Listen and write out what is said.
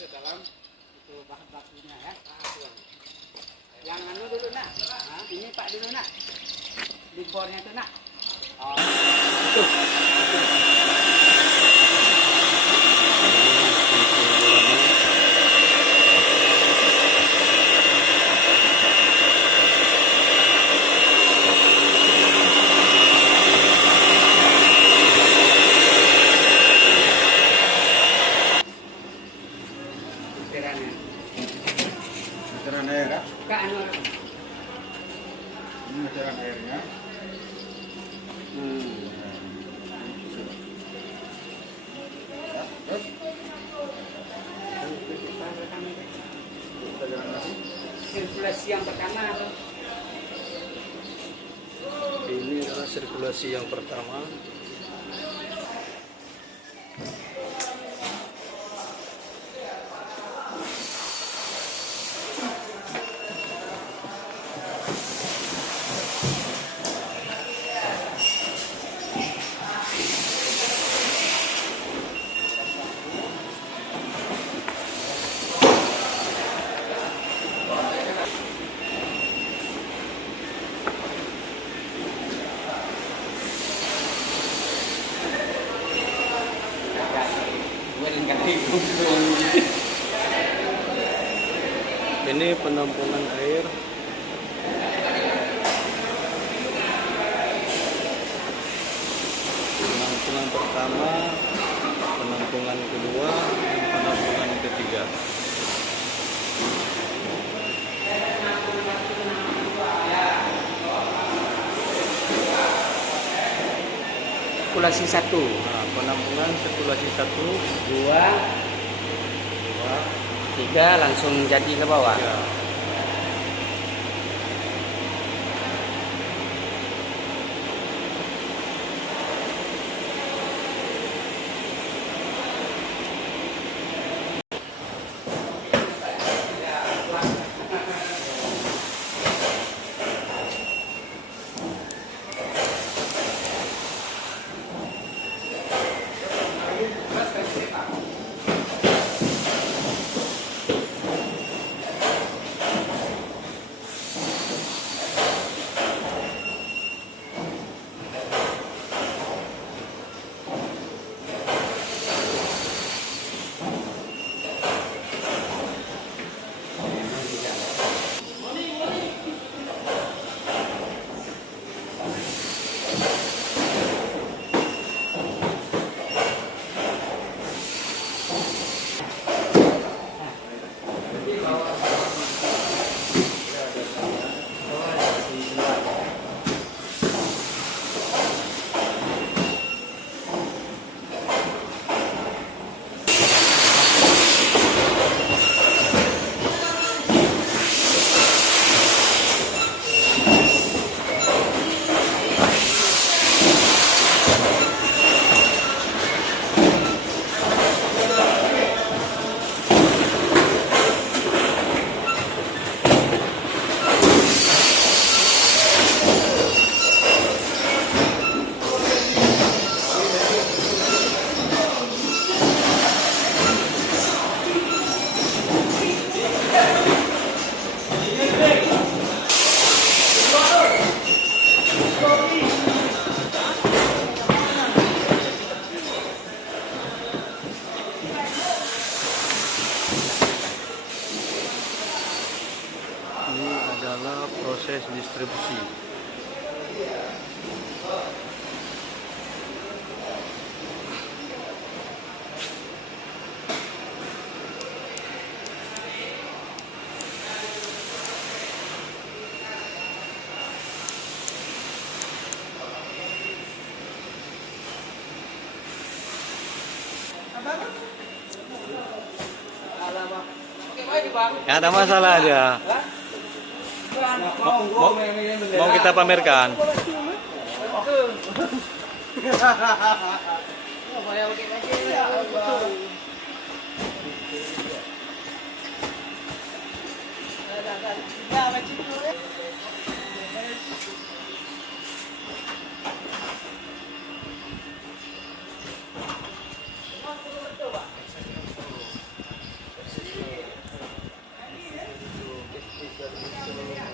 ke dalam itu bahan bakunya ya. Yang anu dulu nak, ini Pak dulu nak, di bornya tuh nak. Oh, itu. Meteran air ya? Kak anu. Ini meteran airnya. Terus kita jalan lagi. Sirkulasi yang pertama. Ini adalah sirkulasi yang pertama. Ini penampungan air. Penampungan pertama, penampungan kedua, dan penampungan ketiga. Sirkulasi 1, Nah, penampungan sirkulasi 1, 2, 3 langsung jadi ke bawah. 3. Ini adalah proses distribusi. Ya, ada masalah aja. Mau kita pamerkan. sebelum dengan